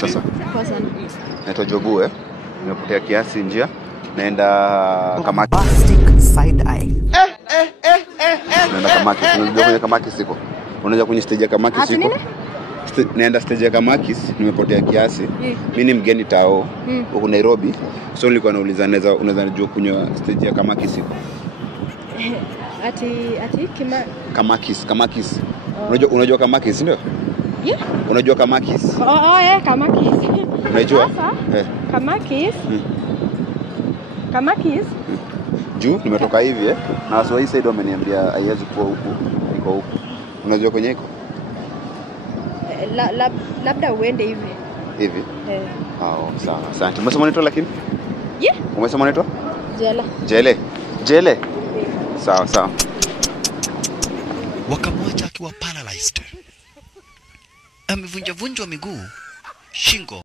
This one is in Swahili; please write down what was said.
Sasa. Naitwa Jobu Nimepotea kiasi njia. Naenda Kamaki. Side eye. Naenda Kamaki. Unajua kwenye Kamaki siko. Unaweza kwenye stage ya Kamaki siko. Naenda stage ya Kamaki, nimepotea kiasi. Mimi ni mgeni tao huko Nairobi. So nilikuwa nauliza unaweza njoo kunywa stage ya Kamaki siko. Kamakis. Unajua Kamakis ndio? Yeah. Unajua Kamakis? Kamakis. Unajua? Kamakis. Kamakis. Juu nimetoka hivi na watu wa hii side wameniambia haiwezi kuwa huku. Iko huku. Unajua kwenye iko? Labda uende hivi. Hivi? Sawa. Asante. Umesema unaitwa lakini? Yeah. Umesema unaitwa? Jele. Sawa. Wakamwacha akiwa paralyzed. Amevunjwa miguu, shingo.